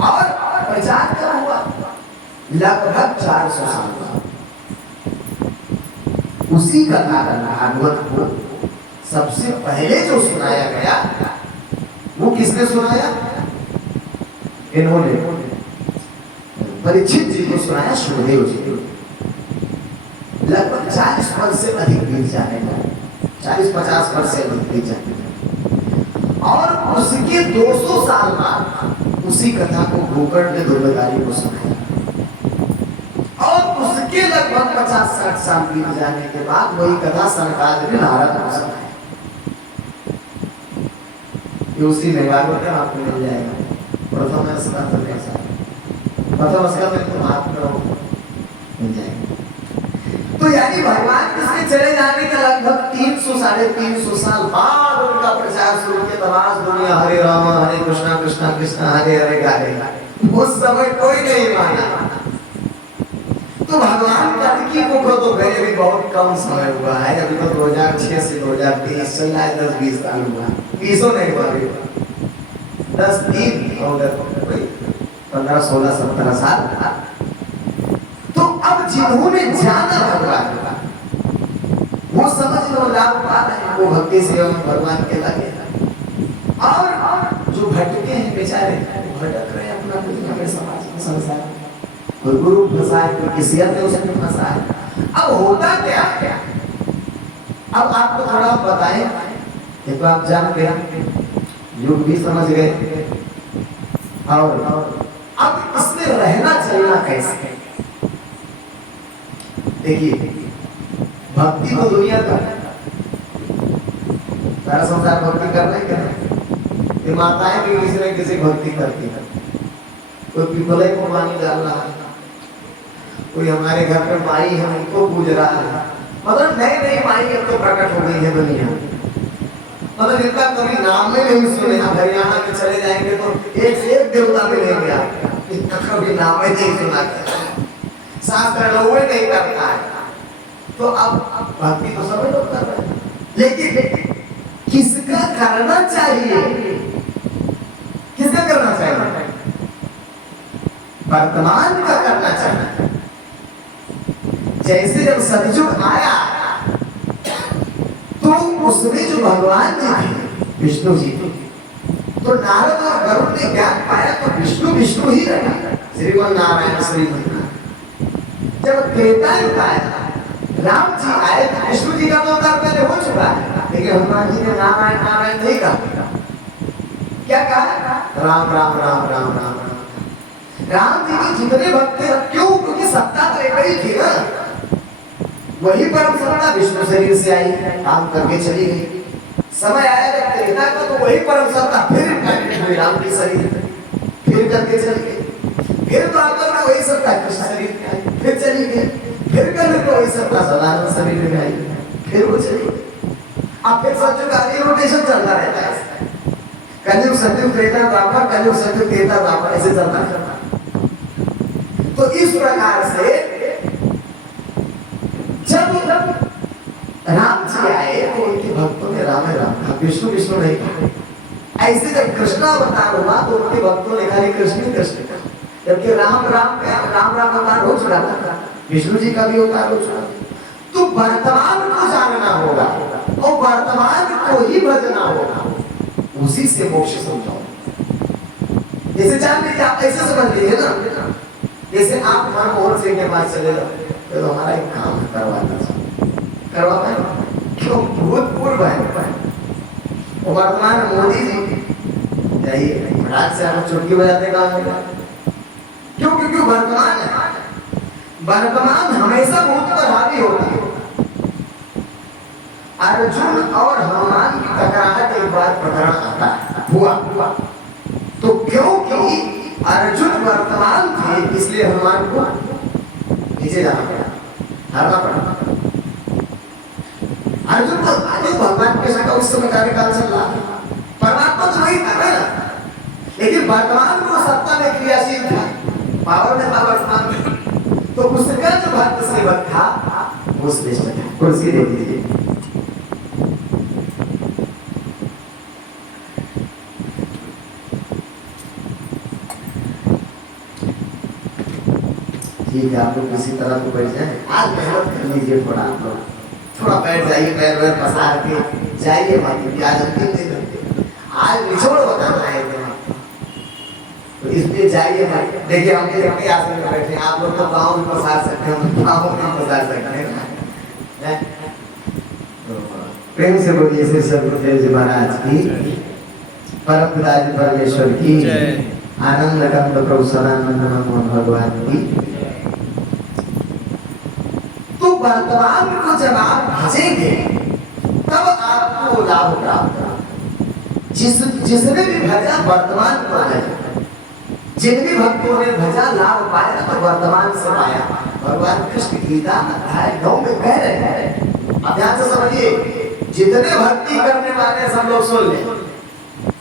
और प्रचार कब हुआ? लगभग 400 साल बाद। उसी कथा का भागवत को सबसे पहले जो सुनाया गया वो किसने सुनाया? इन्होंने परीक्षित जी को सुनाया, सुखदेव जी को। लगभग 40 वर्ष से अधिक बीत जाने का, 40-50 वर्ष से अधिक बीत जाने का। और उसके 200 साल बाद उसी कथा को गोकर्ण ने दुर्गादारी को सुनाया। और उसके लगभग 50-60 साल बीत जाने के बाद वही कथा सनकादिक ने नारद को सुनाया। ये उसी में भागवत आपको मिल जाएगा। प्रथम स्कंध में प्रथम स्कंध में तो महात्मा मिल जाएगा। तो यानी भगवान कृष्ण चले जाने के लगभग 300-350 साल बाद उनका प्रचार शुरू किया। तमाम दुनिया हरे राम हरे कृष्णा कृष्णा कृष्णा हरे हरे गा रही। उस समय कोई नहीं माना। तो भगवान कार्तिकी को तो गए भी बहुत कम समय हुआ है। अभी तो 2006 से 2023 चल रहा है, 10-20 साल हुआ। 20 नहीं हुआ, 10-3 और 15-16-17 साल। तो अब जिन्होंने जाना भगवान का वो समझ लो लाभ पा रहे हैं, वो भक्ति सेवा में भगवान के लगे। और जो भटके हैं बेचारे, भटक रहे हैं अपना दुनिया में, समाज में, संसार में। कोई गुरु फंसा है, कोई किसी अन्य उसमें फंसा है। अब होता क्या? अब आपको थोड़ा बताएं, ये तो आप जानते हैं, युग भी समझ गए। और अब इसमें रहना चलना कैसे? देखिए, भक्ति तो दुनिया का सारा संसार भक्ति कर रहे हैं। ये माताएं भी किसी न किसी भक्ति करती है। कोई पीपले को पानी डाल रहा है, कोई हमारे घर पे माई है उनको पूज रहा है। मतलब नई नई माई अब तो प्रकट हो गई है दुनिया। मतलब इनका कभी नाम में नहीं सुने। हम हरियाणा में चले जाएंगे तो एक से एक देवता मिलेंगे आपको, इनका कभी नाम में नहीं सुना, शास्त्र लोग नहीं करता है। तो अब भक्ति तो सभी लोग कर रहे हैं, लेकिन किसका करना चाहिए? किसका करना चाहिए? वर्तमान का करना चाहिए। जैसे जब सतयुग आया तो उसमें जो भगवान जी थे, विष्णु जी थे, तो नारद और गरुड़ ने ज्ञान पाया तो विष्णु विष्णु ही रहा। श्रीमन नारायण श्रीमन। जब त्रेता युग आया, राम जी आए, विष्णु जी का तो अवतार पहले हो चुका है, लेकिन हनुमान जी ने नारायण नारायण नहीं कहा। क्या कहा? राम राम राम राम राम। राम जी के जितने भक्त थे, क्यों? क्योंकि सत्ता तो एक ही थी ना। वही परम सत्ता विष्णु शरीर से आई, काम करके चली गई। समय आया जब त्रेता का, तो वही परम सत्ता फिर राम के शरीर फिर करके चली गई। फिर तो आकर वही सत्ता कृष्ण शरीर में आई, फिर चली गई। फिर कल को वही सत्ता सदानंद शरीर में आई, फिर वो चली गई। अब फिर सत्युग का रोटेशन चलता रहता है। कलयुग सत्युग त्रेता द्वापर, कलयुग सत्युग त्रेता द्वापर, ऐसे चलता है। तो इस प्रकार से जब राम जी आए तो उनके भक्तों ने राम राम कहा, विष्णु विष्णु नहीं कहा। ऐसे जब कृष्ण अवतार हुआ तो उनके भक्तों ने खाली कृष्ण कृष्ण कहा, जबकि राम राम अवतार हो चुका था, विष्णु जी का भी अवतार हो चुका। तो वर्तमान को जानना होगा और वर्तमान को ही भजना होगा, उसी से मोक्ष समझाओ। जैसे जान लीजिए, आप ऐसे समझ लीजिए ना, जैसे आप मनमोहन सिंह के पास चले जाओ तो हमारा एक काम करवा पाए, क्यों? भूतपूर्व है। वर्तमान मोदी जी जाइए फटाक से हम चुटकी बजाते काम होगा। क्यों? क्योंकि वर्तमान है। वर्तमान हमेशा भूत पर हावी होती है। अर्जुन और हनुमान की टकराहट एक बार प्रकरण आता है, हुआ। तो क्योंकि अर्जुन वर्तमान थे, इसलिए हनुमान को नीचे जाना पड़ा, हारना पड़ा। अर्जुन को भगवान के साथ उस समय कार्यकाल चल रहा था, परमात्मा तो नहीं था ना, लेकिन वर्तमान को सत्ता में क्रियाशील था, पावर में था वर्तमान में। तो उसका जो भक्त सेवक था वो श्रेष्ठ था। कुर्सी दे दीजिए। ठीक है, आप लोग किसी तरह तो बैठ जाए, आज मेहनत कर लीजिए थोड़ा, आप लोग थोड़ा बैठ जाइए, पैर वैर पसार के जाइए माती की, आज अंतिम दिन, आज निचोड़ बताना है तो इसलिए जाइए भाई। देखिए हम अपने आसन में बैठे, आप लोग तो गाँव में पसार सकते हैं, हम गाँव में पसार सकते हैं। प्रेम से बोलिए श्री सद्गुरुदेव जी महाराज की, परम पिताजी परमेश्वर की, आनंद कंद प्रभु सदानंद मोहन भगवान की। तो वर्तमान को जब आप भजेंगे तब आपको लाभ प्राप्त होगा। जिसने भी भजा वर्तमान को भजा, जिन भी भक्तों ने भजा लाभ पाया तो वर्तमान से पाया। भगवान कृष्ण गीता अध्याय 9 में कह रहे हैं, अब ध्यान से समझिए, जितने भक्ति करने वाले सब लोग सुन ले,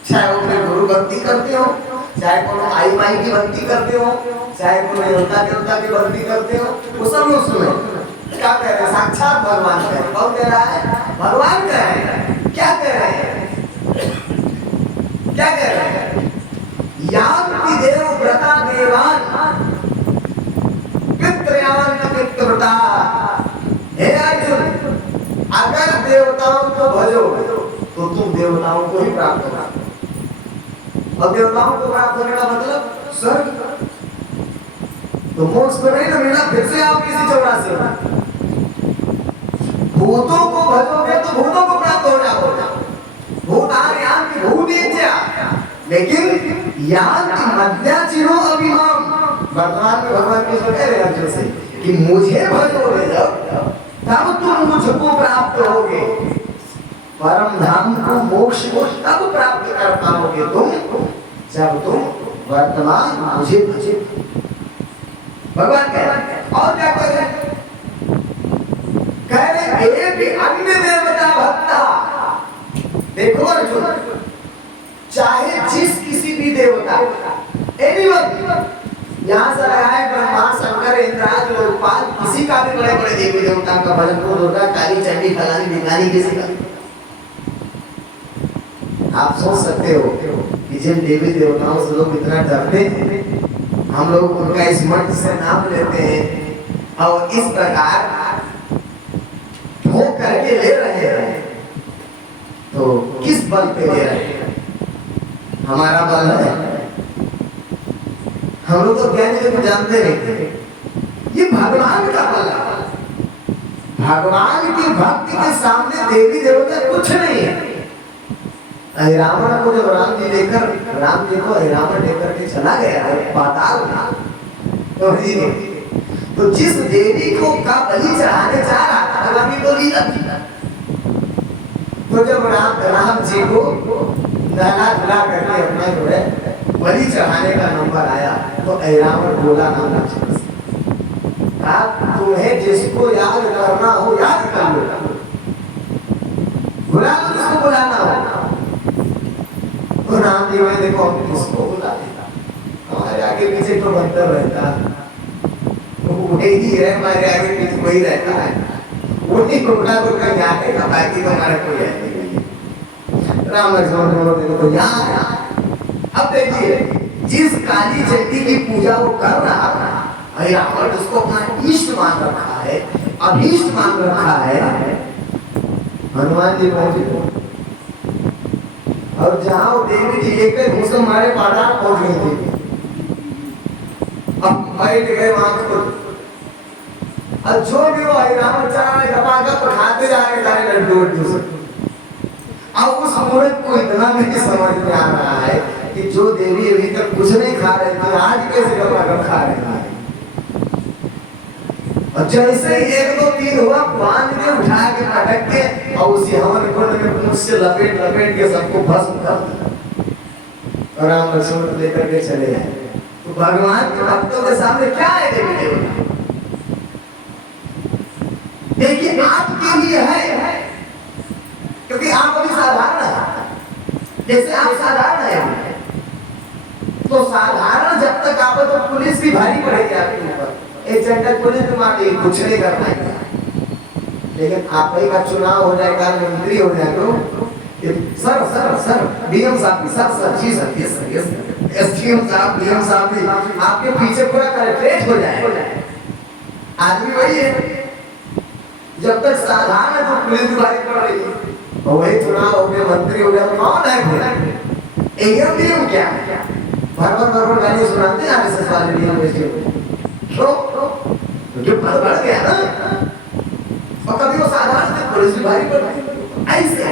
चाहे वो अपने गुरु भक्ति करते हो, चाहे कोई आई माई की भक्ति करते हो, चाहे कोई देवता देवता की भक्ति करते हो, वो सब लोग सुने क्या कह रहे हैं। साक्षात भगवान कह रहे हैं। कौन कह रहा है? भगवान कह रहे हैं। क्या कह रहे हैं? क्या कह रहे हैं? यान्ति देव व्रता देवान पितृयान पितृव्रता। हे अर्जुन, अगर देवताओं को भजो तो तुम देवताओं को ही प्राप्त होगा। और देवताओं को प्राप्त होने का मतलब स्वर्ग, तो मोक्ष तो नहीं ना मिला, फिर से आप किसी 84 भूतों को भजोगे तो भूतों को प्राप्त हो जाओगे। भूतान यान की भूत इच्छा, लेकिन यान की मध्याचिरो अभिमान। वर्तमान में भगवान कृष्ण कह रहे हैं अर्जुन से कि मुझे भजोगे जब, तब तुम मुझको प्राप्त होगे। परम धाम को, मोक्ष को तब प्राप्त कर पाओगे तुम, जब तुम वर्तमान मुझे भजे। भगवान कह रहे हैं। और क्या कह रहे हैं? कह रहे एक अन्य देवता भक्ता। देखो अर्जुन, चाहे जिस किसी भी देवता, एनीवन, यहाँ से लगाए ब्रह्मा शंकर इंद्राज लोकपाल, किसी का भी बड़े बड़े देवी देवता का भजन करो, दुर्गा काली चंडी फलानी ढिकानी किसी का। आप सोच सकते हो कि जिन देवी देवताओं से लोग इतना डरते हैं, हम लोग उनका इस मंच से नाम लेते हैं और इस प्रकार हो करके ले रहे हैं, तो किस बल पे ले रहे हैं? हमारा बल है। हम लोग तो ज्ञानी को जानते नहीं, ये भगवान का बल है। भगवान की भक्ति के सामने देवी देवता कुछ नहीं है। रावण को जब राम जी लेकर, राम जी को रावण लेकर के चला गया पाताल में, तो जिस देवी को का बलि चढ़ाने जा रहा था, भगवान की तो लीला थी। तो जब राम जी को नहला धुला करके अपने जो है बलि चढ़ाने का नंबर आया, तो रावण बोला राम लक्ष्मण से, तुम्हें जिसको याद करना हो याद कर लो, बुला लो जिसको बुलाना हो। तो राम जी में देखो हम किसको बुला देता, हमारे आगे पीछे तो बंतर रहता, वही है हमारे आगे पीछे वही रहता है, वही घुटना को कहीं आके ना, बाकी तो हमारा कोई है नहीं। राम लक्ष्मण दोनों देखो तो यहाँ। अब देखिए, जिस काली चंडी की पूजा वो कर रहा था, रावण उसको अपना इष्ट मान रखा है, अभीष्ट मान रखा है। हनुमान जी पहुंचे और जहां वो देवी जी लेकर मुझसे हमारे पाठान पहुंच गई थी, अब बैठ गए वहां खुद, और जो भी वो रावण चढ़ा खाते जा रहे सारे लड्डू से। अब उस मूर्ख को इतना नहीं समझ में आ रहा है कि जो देवी अभी तक कुछ नहीं खा रहे थे, आज कैसे गपागप खा रहे हैं। और जैसे ही 1 2 3 हुआ, बांध के उठा के पटक के और उसी हवन कुंड में मुझसे लपेट लपेट के सबको भस्म कर दिया और राम लक्ष्मण लेकर के चले आए। तो भगवान के भक्तों के सामने क्या है देवी देवता? देखिए आपके लिए है, क्योंकि आप अभी साधारण है। जैसे आप साधारण है, तो साधारण जब तक आप तो पुलिस भी भारी पड़ेगी आपके ऊपर, एक चंडक पुलिस भी मार देगी, कुछ नहीं कर पाएगा। लेकिन आप ही का चुनाव हो जाएगा, मंत्री हो जाएगा, सर सर सर डीएम साहब, सर जी सर, यस एसडीएम साहब, डीएम साहब भी आपके पीछे पूरा कलेक्ट्रेट हो जाएगा। आदमी वही है। जब तक साधारण तो पुलिस भारी पड़ रही है, और वही चुनाव हो गए, मंत्री हो गया, तो कौन है फिर? एएमडीएम क्या भर गाली सुनाते हैं आरएसएस वाले नियम में। क्यों? क्योंकि भर गया ना। और कभी वो साधारण से पुलिस भी भारी पड़ रही है। ऐसे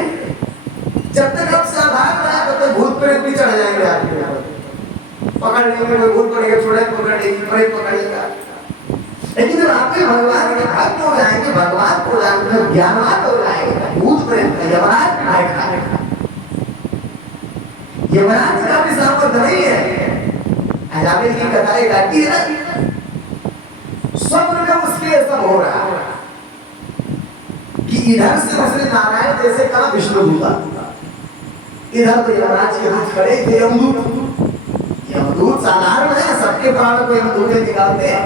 जब तक आप साधारण है तब तक भूत प्रेत भी चढ़ जाएंगे आपके ऊपर। पकड़ लेंगे, कोई भूत पड़ेगा, चुड़ैल पकड़ेगी, प्रेत पकड़ेगा। लेकिन जब आपके भगवान के भक्त हो जाएंगे, भगवान को जानकर ज्ञानवान हो जाएंगे, भूत प्रेत यमराज आएगा। यमराज का भी सामर्थ्य नहीं है। अजामिल की कथाएं गाती है ना, स्वप्न में उसके सब हो रहा है कि इधर से उसने नारायण जैसे कहा विष्णु दूता, इधर तो यमराज के दूत खड़े थे। यमदूत साधारण है, सबके प्राण को यमदूत निकालते हैं,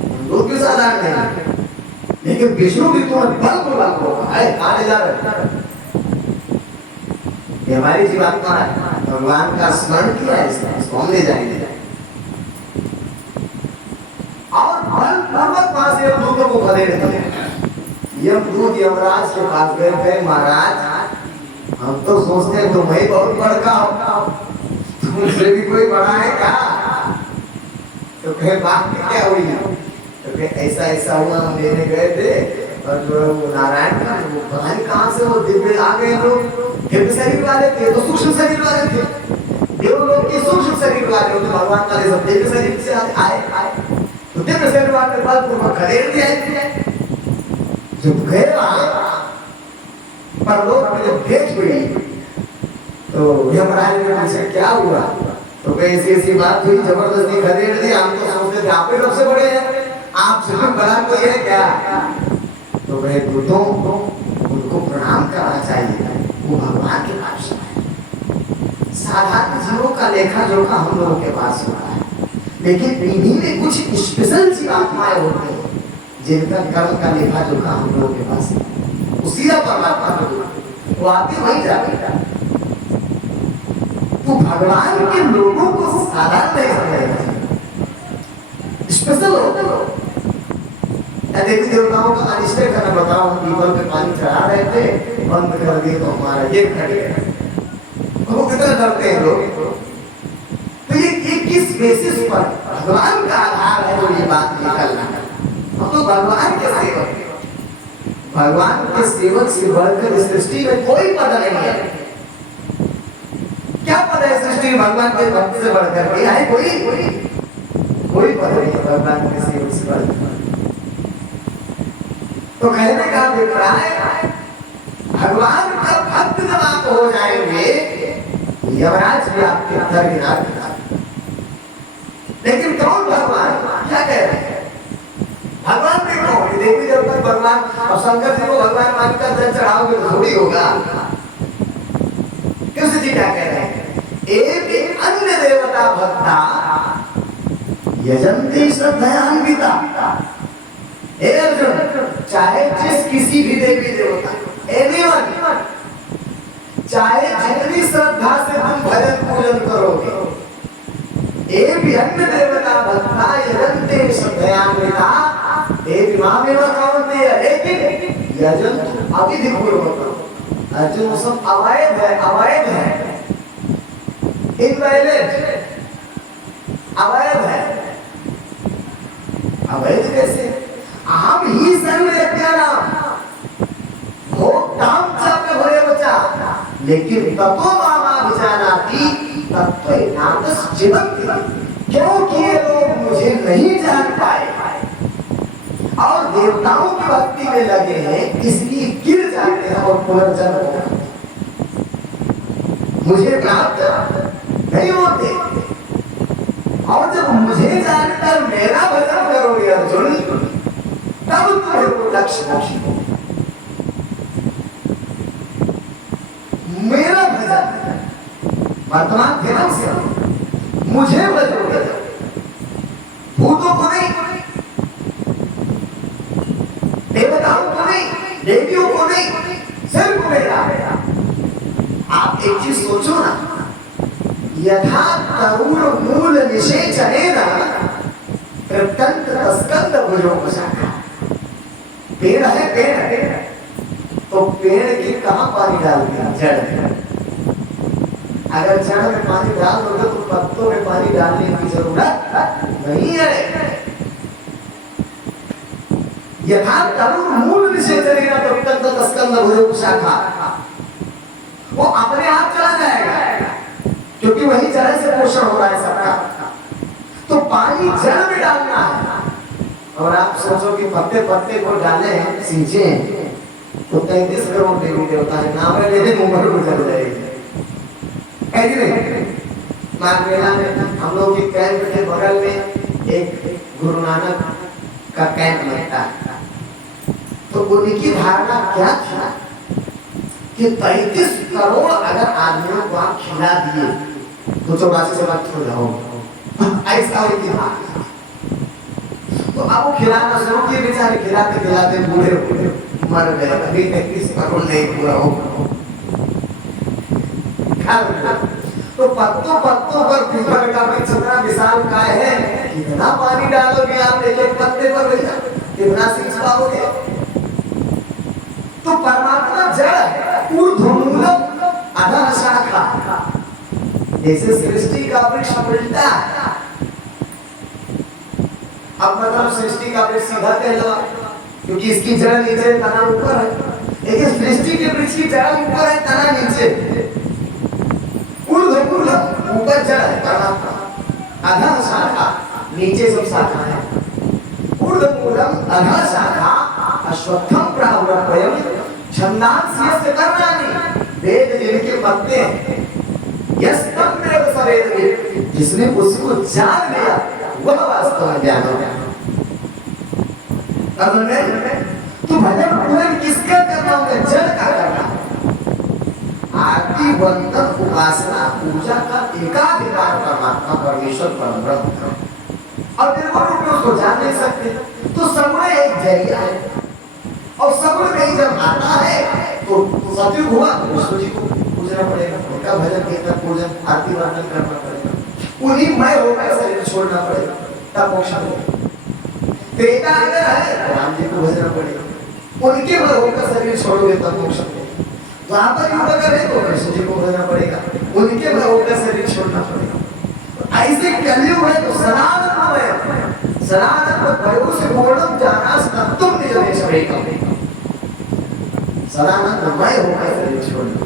यमदूत भी साधारण है। लेकिन विष्णु भी तो बल को है, कहां ले जा रहे? ये हमारी जीवात्मा है, भगवान का स्मरण किया है, इसको हम ले जाएंगे। और बल पूर्वक वहां से यमदूतों को खदेड़ते हैं। यमदूत यमराज के पास गए थे, महाराज हम तो सोचते हैं तुम ही बहुत बड़का हो, तुमसे भी कोई बड़ा है क्या? तो कहे बात क्या हुई? तो कहे ऐसा ऐसा हुआ, हम लेने गए थे और जो नारायण का वो पता नहीं कहाँ से वो दिव्य आ गए लोग, दिव्य शरीर वाले थे, तो सूक्ष्म शरीर वाले थे। देवलोक के सूक्ष्म शरीर वाले होते, भगवान वाले सब दिव्य शरीर से आए। तो दिव्य शरीर वाले बलपूर्वक खदेड़ दिया। जब गए परलोक में जब भेज हुई तो यमराज ने पूछा क्या हुआ? तो ऐसी ऐसी बात हुई, जबरदस्ती खदेड़ दी। हम तो सोचते थे आप ही सबसे बड़े हैं, आप सिर्फ बड़ा कोई है क्या? तो वे दूतों उनको प्रणाम करना चाहिए, वो भगवान के पास है। साधारण जीवों का लेखा जोखा हम लोगों के पास होता है, लेकिन इन्हीं में कुछ स्पेशल जीवात्माएं होती हैं जिनका कर्म का लेखा जोखा हम लोगों के पास है। उसी परमात्मा को वो आते वही जाते। तो भगवान के लोगों को साधारण नहीं समझेगा, स्पेशल होते लोग। देवी देवताओं का अनिष्ट करना बताओ, हम पीपल पे पानी चढ़ा रहे थे, बंद कर दिए तो हमारा ये खड़ गया। वो कितना डरते हैं लोग। तो ये किस बेसिस पर भगवान का आधार है जो ये बात निकलना? हम तो भगवान के सेवक हैं, भगवान के सेवक से बढ़कर इस सृष्टि में कोई पद नहीं है। क्या पद है सृष्टि में भगवान के भक्त से बढ़कर? क्या है? कोई पद नहीं है भगवान के सेवक से बढ़कर। तो कहने का अभिप्राय, भगवान का भक्त जब आप हो जाएंगे, यमराज भी आपके दरकिनार करेगा। लेकिन कौन भगवान? क्या कह रहे हैं? भगवान भी कौन? देवी देवता भगवान और शंकर जी को भगवान मानकर जल चढ़ाओगे तो थोड़ी होगा। कृष्ण जी क्या कह रहे हैं? एक अन्य देवता भक्ता यजंती श्रद्धयान्विता। हे अर्जुन, चाहे जिस किसी भी देवी देवता, एनीवन, चाहे जितनी श्रद्धा से तुम भजन पूजन करोगे, एक भी अन्य देवता भक्ता यजंते श्रद्धयान्विता देवी मामेव कौन्ते, लेकिन यजंतु अविधि पूर्वक। अर्जुन सब अवैध है, अवैध है, इनवैलिड, अवैध है। अवैध कैसे? हम ही सर्वज्ञानम भोक्ताम च प्रभुरे वचा, लेकिन ततो मामाभिजानाति तत्त्वैनातस् जीवन्ति। क्योंकि ये लोग मुझे नहीं जान पाए और देवताओं की भक्ति में लगे हैं, इसलिए गिर जाते हैं और पुनर्जन्म होते हैं, मुझे प्राप्त नहीं होते। और जब मुझे जानकर मेरा भजन करोगे अर्जुन, तब तुम्हें लक्ष्य पहुंचेगा। मेरा भजन वर्तमान ध्यान से मुझे भजोगे, भूतों को नहीं, देवताओं को नहीं, देवियों को नहीं, सिर्फ मेरा। आप एक चीज सोचो ना, यथा तरुण मूल निषेचनेन प्रत्यंत स्कंद भुजो कहाँ पानी डाल दिया? जड़ में। अगर जड़ में पानी डाल दोगे तो पत्तों में पानी डालने की जरूरत नहीं है। यथा तरुण मूल विषय चलेगा तो विकल्प स्कंद भुजो शाखा, वो अपने आप चला जाएगा क्योंकि वही जड़ से पोषण हो रहा है सबका। तो पानी जड़ में डालना है। और आप सोचो कि पत्ते पत्ते को डाले सींचे तो 33 करोड़ देवी देवता है, नाम लेने उम्र गुजर जाएगी। ऐसी नहीं, माघ मेला में हम लोग के कैंप के बगल में एक गुरु नानक का कैंप लगता है। तो उनकी धारणा क्या था कि 33 करोड़ अगर आदमियों को आप खिला दिए तो 84 से बात हो जाओगे, ऐसा उनकी धारणा। तो अब वो खिलाना शुरू किए, बेचारे खिलाते खिलाते बूढ़े मर गए। अभी 33 करोड़ नहीं पूरा होगा। तो पत्तों पत्तों पर पीपल का वृक्ष इतना विशाल काय है, कितना पानी डालोगे आप एक एक पत्ते पर भैया, कितना सींच पाओगे? तो परमात्मा जड़ है, ऊर्ध्वमूलम अधः शाखा। जैसे सृष्टि का वृक्ष उल्टा है, अब मतलब सृष्टि का वृक्ष सीधा कह लो क्योंकि इसकी जड़ नीचे तना ऊपर है, लेकिन सृष्टि के वृक्ष की जड़ ऊपर है, तना नीचे। ऊर्ध्वमूलम ऊपर जड़ है परमात्मा, अधः शाखा नीचे सब शाखा है। ऊर्ध्वमूलम अधः शाखा अश्वत्थम प्रावृत्तयम् छन्दांसि यस्य कर्णानि, वेद जिनके पत्ते हैं, यस्तम वेद सवेद, जिसने उसको जान लिया वह वास्तव में ज्ञान हो गया। तो भजन पूजन किसका करना होगा? जड़ का करना। आरती वंदन उपासना पूजा का एकाधिकार परमात्मा परमेश्वर परम ब्रह्म का, और निर्गुण रूप में उसको जान नहीं सकते। तो सगुण एक जरिया है, और सगुण नहीं जब आता है तो सतयुग हुआ विष्णु जी को पूजना पड़ेगा, उनका भजन कीर्तन पूजन आरती वंदन करना पड़ेगा, उन्हीं मय होकर शरीर छोड़ना पड़ेगा, तब मोक्ष मिलेगा। त्रेता अगर है तो राम जी को भजना पड़ेगा, उनके मय होकर शरीर छोड़ोगे तब मोक्ष मिलेगा। द्वापर युग अगर है तो कृष्ण जी को भजना पड़ेगा, उनके मय होकर शरीर छोड़ना पड़ेगा। ऐसे कलयुग है तो सनातन में सनातन भयो से पूर्णम जानास तत्तुम निज देश में, सनातन मय होकर शरीर छोड़ना।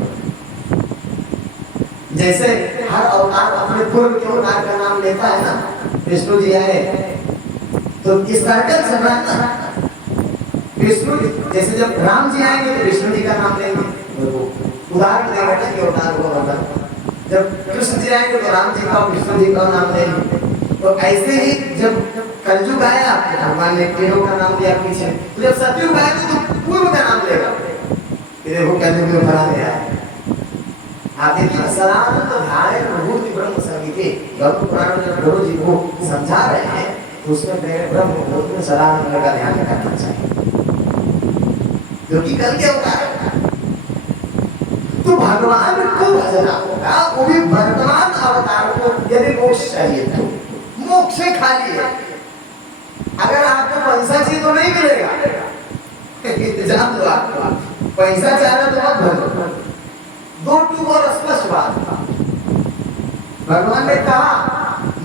जैसे हर अवतार अपने पूर्व के अवतार का नाम लेता है ना, विष्णु जी आए तो इस सर्कल चल रहा है ना, विष्णु जैसे जब राम जी आएंगे तो विष्णु जी का नाम लेंगे, उदाहरण देगा कि अवतार को बता। जब कृष्ण जी आएंगे तो राम जी का और विष्णु जी का नाम लेंगे। तो ऐसे ही जब कलयुग आया भगवान ने तीनों का नाम लिया पीछे, तो जब सतयुग आएगा तो पूर्व का नाम लेगा, देखो कलयुग में भरा गया है। आगे की सनातन धारे प्रभुति ब्रह्म संगीते गरुड़ पुराण में जब गुरु जी को समझा रहे हैं तो उसमें ब्रह्म मुहूर्त में सनातन का ध्यान करना चाहिए, क्योंकि कल क्या होता है। तो भगवान को भजना होगा, वो भी वर्तमान अवतार को। यदि मोक्ष चाहिए तो मोक्ष खाली है, अगर आपको पैसा चाहिए तो नहीं मिलेगा, इंतजाम दो आपको। पैसा चाहे तो मत भजो। दो टू और स्पष्ट बात, भगवान ने कहा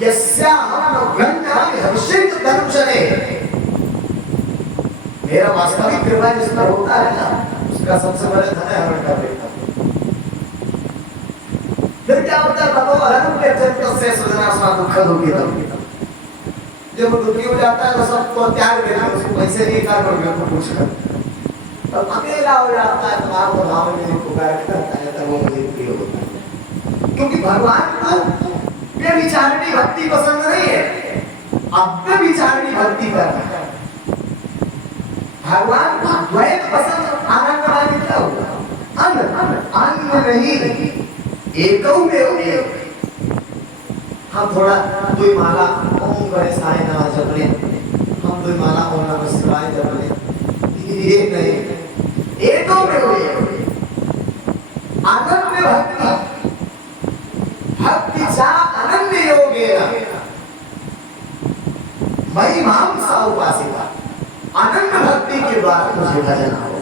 यस्याहं गण्यामि हविष्येत धर्मशने, मेरा वास्तविक कृपा जिसका होता है ना उसका सबसे बड़ा धन है हरण कर देता। फिर क्या होता है? ततो अहं त्यक्त्वा से सृजना स्वा दुःख दुःखी तम, जब वो दुखी हो जाता है तो सबको त्याग देना, उसको पैसे नहीं कर करोगे तो पूछ कर, तब अकेला हो जाता है, तुम्हारे भाव में पुकार करता है, तब वो मुझे प्रिय होता है। क्योंकि भगवान को व्यभिचारिणी भक्ति पसंद नहीं है, अव्यभिचारिणी भक्ति करना है। भगवान को द्वैत पसंद, आनंद वाली क्या होगा? अन्न नहीं, एकौ में एक। हम थोड़ा दुई माला ओम गणेशाय नमः जप लें, हम दुई माला ओम नमः शिवाय जप लें, ये नहीं, एकौ में एक। अनन्य भक्ति, भक्ति चा अनन्य योगेन मयि मां सा उपासिता, अनन्य भक्ति के द्वारा मुझे भजना हो।